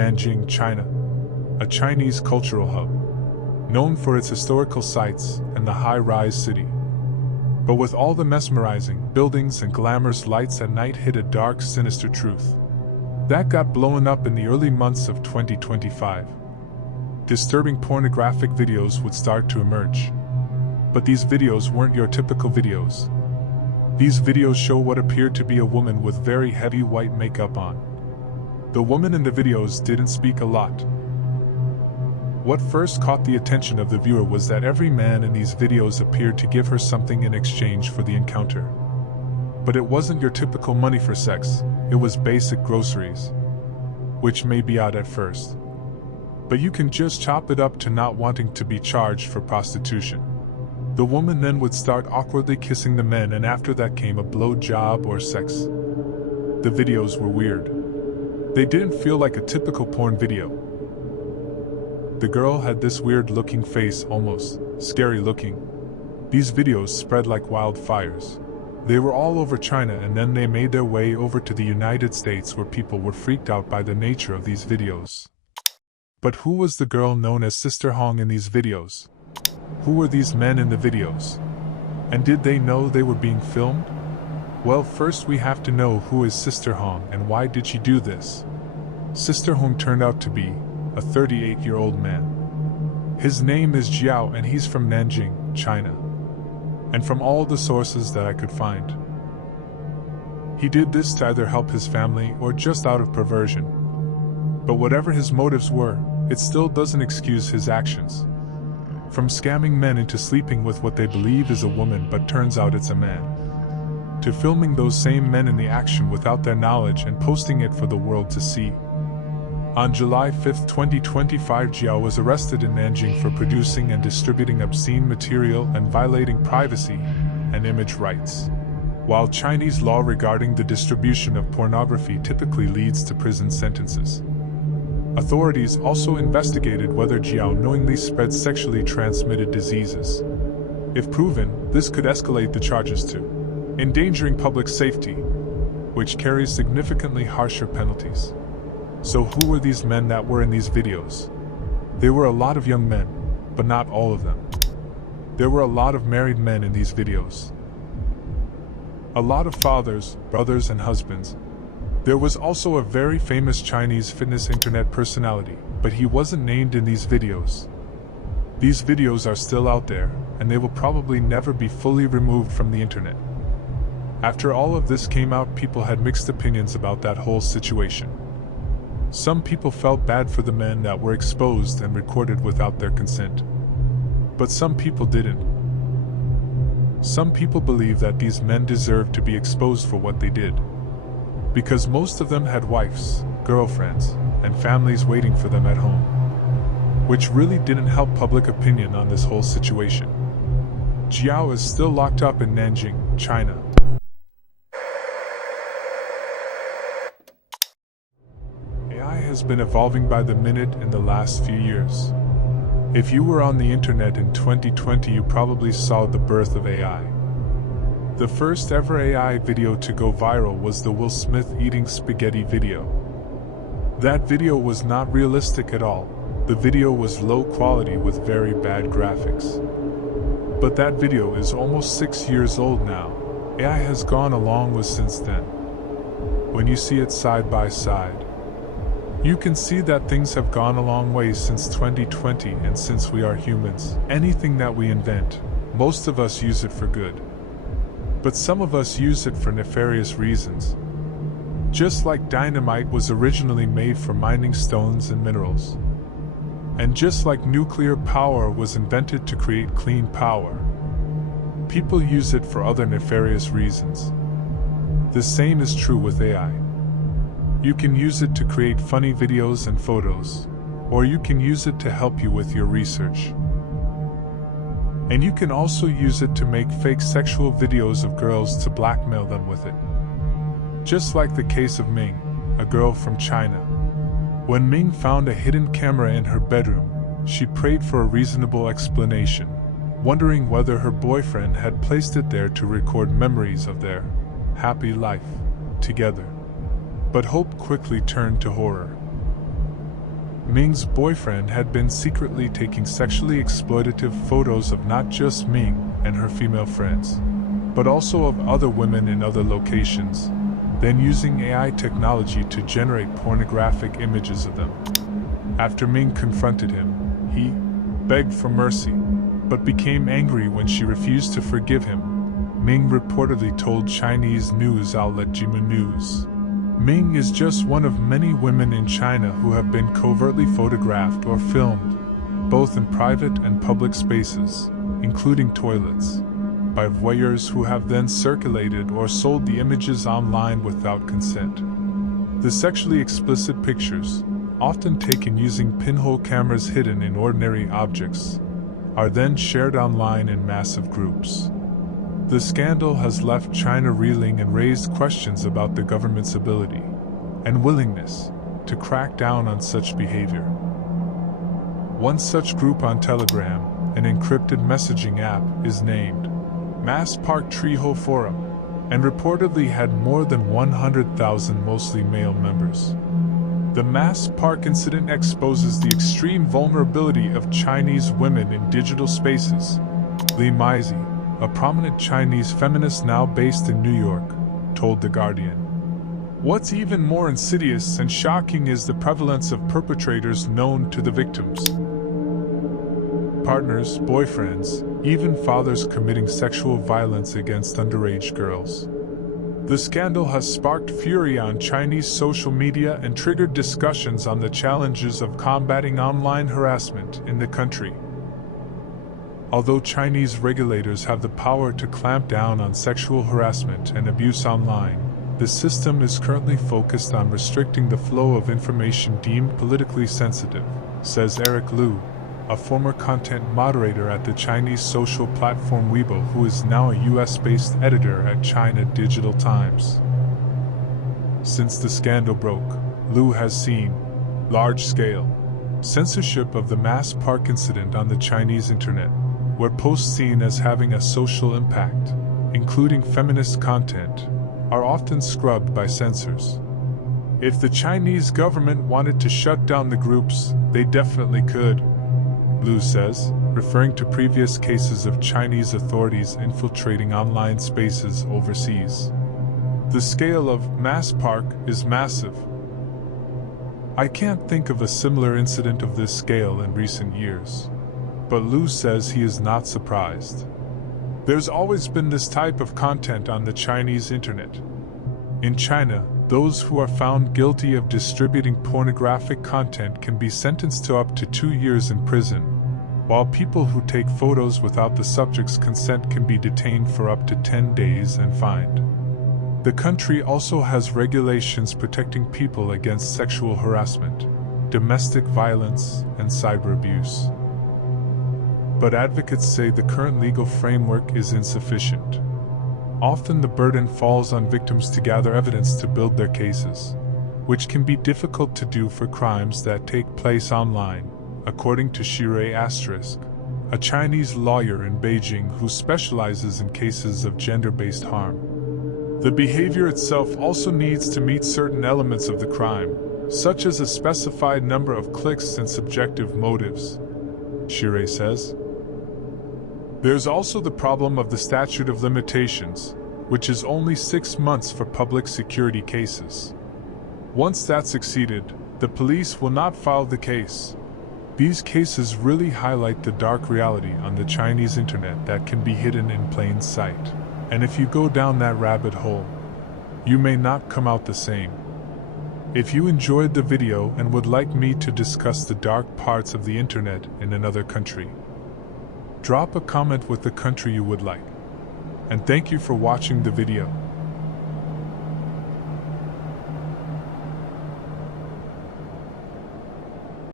Nanjing, China, a Chinese cultural hub, known for its historical sites and the high-rise city. But with all the mesmerizing buildings and glamorous lights at night hid a dark, sinister truth that got blown up in the early months of 2025. Disturbing pornographic videos would start to emerge. But these videos weren't your typical videos. These videos show what appeared to be a woman with very heavy white makeup on. The woman in the videos didn't speak a lot. What first caught the attention of the viewer was that every man in these videos appeared to give her something in exchange for the encounter. But it wasn't your typical money for sex, it was basic groceries. Which may be odd at first. But you can just chop it up to not wanting to be charged for prostitution. The woman then would start awkwardly kissing the men, and after that came a blow job or sex. The videos were weird. They didn't feel like a typical porn video. The girl had this weird looking face, almost scary looking. These videos spread like wildfires. They were all over China, and then they made their way over to the United States, where people were freaked out by the nature of these videos. But who was the girl known as Sister Hong in these videos? Who were these men in the videos? And did they know they were being filmed? Well, first we have to know who is Sister Hong and why did she do this. Sister Hong turned out to be a 38-year-old man. His name is Jiao and he's from Nanjing, China. And from all the sources that I could find, he did this to either help his family or just out of perversion. But whatever his motives were, it still doesn't excuse his actions. From scamming men into sleeping with what they believe is a woman but turns out it's a man, to filming those same men in the action without their knowledge and posting it for the world to see. On July 5, 2025, Jiao was arrested in Nanjing for producing and distributing obscene material and violating privacy and image rights. While Chinese law regarding the distribution of pornography typically leads to prison sentences, authorities also investigated whether Jiao knowingly spread sexually transmitted diseases. If proven, this could escalate the charges to endangering public safety, which carries significantly harsher penalties. So who were these men that were in these videos? There were a lot of young men, but not all of them. There were a lot of married men in these videos. A lot of fathers, brothers and husbands. There was also a very famous Chinese fitness internet personality, but he wasn't named in these videos. These videos are still out there, and they will probably never be fully removed from the internet. After all of this came out, people had mixed opinions about that whole situation. Some people felt bad for the men that were exposed and recorded without their consent. But some people didn't. Some people believe that these men deserved to be exposed for what they did, because most of them had wives, girlfriends, and families waiting for them at home, which really didn't help public opinion on this whole situation. Jiao is still locked up in Nanjing, China. AI has been evolving by the minute in the last few years. If you were on the internet in 2020, you probably saw the birth of AI. The first ever AI video to go viral was the Will Smith eating spaghetti video. That video was not realistic at all. The video was low quality with very bad graphics. But that video is almost 6 years old now. AI has gone a long way since then. When you see it side by side, you can see that things have gone a long way since 2020, and since we are humans, anything that we invent, most of us use it for good. But some of us use it for nefarious reasons. Just like dynamite was originally made for mining stones and minerals. And just like nuclear power was invented to create clean power, people use it for other nefarious reasons. The same is true with AI. You can use it to create funny videos and photos, or you can use it to help you with your research. And you can also use it to make fake sexual videos of girls to blackmail them with it. Just like the case of Ming, a girl from China. When Ming found a hidden camera in her bedroom, she prayed for a reasonable explanation, wondering whether her boyfriend had placed it there to record memories of their happy life together. But hope quickly turned to horror. Ming's boyfriend had been secretly taking sexually exploitative photos of not just Ming and her female friends, but also of other women in other locations, then using AI technology to generate pornographic images of them. After Ming confronted him, he begged for mercy, but became angry when she refused to forgive him. Ming reportedly told Chinese news outlet Jinhua News. Ming is just one of many women in China who have been covertly photographed or filmed, both in private and public spaces, including toilets, by voyeurs who have then circulated or sold the images online without consent. The sexually explicit pictures, often taken using pinhole cameras hidden in ordinary objects, are then shared online in massive groups. The scandal has left China reeling and raised questions about the government's ability and willingness to crack down on such behavior. One such group on Telegram, an encrypted messaging app, is named Mass Park Treeho Forum, and reportedly had more than 100,000 mostly male members. The Mass Park incident exposes the extreme vulnerability of Chinese women in digital spaces. Li Maizi, a prominent Chinese feminist now based in New York, told The Guardian. What's even more insidious and shocking is the prevalence of perpetrators known to the victims. Partners, boyfriends, even fathers committing sexual violence against underage girls. The scandal has sparked fury on Chinese social media and triggered discussions on the challenges of combating online harassment in the country. Although Chinese regulators have the power to clamp down on sexual harassment and abuse online, the system is currently focused on restricting the flow of information deemed politically sensitive, says Eric Liu, a former content moderator at the Chinese social platform Weibo who is now a US-based editor at China Digital Times. Since the scandal broke, Liu has seen large-scale censorship of the Mass Park incident on the Chinese internet, where posts seen as having a social impact, including feminist content, are often scrubbed by censors. If the Chinese government wanted to shut down the groups, they definitely could, Liu says, referring to previous cases of Chinese authorities infiltrating online spaces overseas. The scale of Mass Park is massive. I can't think of a similar incident of this scale in recent years. But Liu says he is not surprised. There's always been this type of content on the Chinese internet. In China, those who are found guilty of distributing pornographic content can be sentenced to up to 2 years in prison, while people who take photos without the subject's consent can be detained for up to 10 days and fined. The country also has regulations protecting people against sexual harassment, domestic violence, and cyber abuse. But advocates say the current legal framework is insufficient. Often the burden falls on victims to gather evidence to build their cases, which can be difficult to do for crimes that take place online, according to Jiao, a Chinese lawyer in Beijing who specializes in cases of gender-based harm. The behavior itself also needs to meet certain elements of the crime, such as a specified number of clicks and subjective motives, Jiao says. There's also the problem of the statute of limitations, which is only 6 months for public security cases. Once that's exceeded, the police will not file the case. These cases really highlight the dark reality on the Chinese internet that can be hidden in plain sight. And if you go down that rabbit hole, you may not come out the same. If you enjoyed the video and would like me to discuss the dark parts of the internet in another country, drop a comment with the country you would like. And thank you for watching the video.